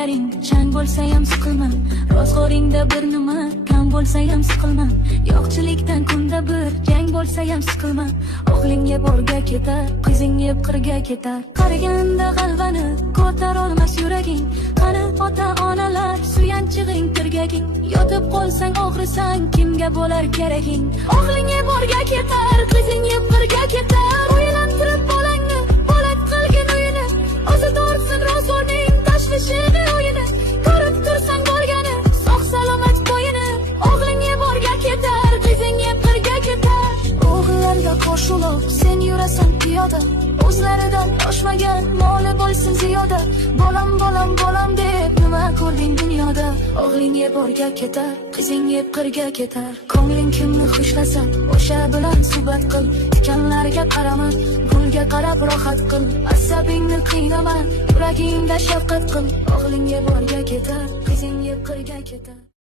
ko'zlaring chang bo'lsa ham siqilma, ro'zg'oringda bir nima kam bo'lsa ham siqilma, yo'qchilikdan kunda bir jang bo'lsa ham siqilma. O'g'ling yeb o'rga ketar, qizing yeb qirga ketar. Qariganda g'alvani ko'tar olmas yuraging. Qani ota-onalar suyanchig'ing tirgaging. Yotib qolsang og'risang kimga bo'lar keraging. O'g'ling yeb o'rga ketar, qizing yeb qirga ketar. O'ylantirib bolangni bolat qilgin uyini, o'zi tortsin ro'zg'orning tashvishini o'yini. Ko'rib tursang bo'lgani sog' salomat bo'yini. O'g'ling yeb o'rga ketar, qizing yeb qirga ketar. O'g'illarga qo'shilib sen yurasan piyoda, o'zlaridan oshmagan moli bo'lsin ziyoda. Bolam bolam bolam deb nima ko'rding dunyoda? O'g'ling yeb o'rga ketar, qizing yeb qirga ketar. Ko'ngling kimni xushlasa o'sha bilan suhbat qil. Tikanlarga qarama, gulga qarab rohat qil. Asabingni qiynama, yuragingda shafqat qil. O'g'ling yeb o'rga ketar, qizing yeb qirga ketar.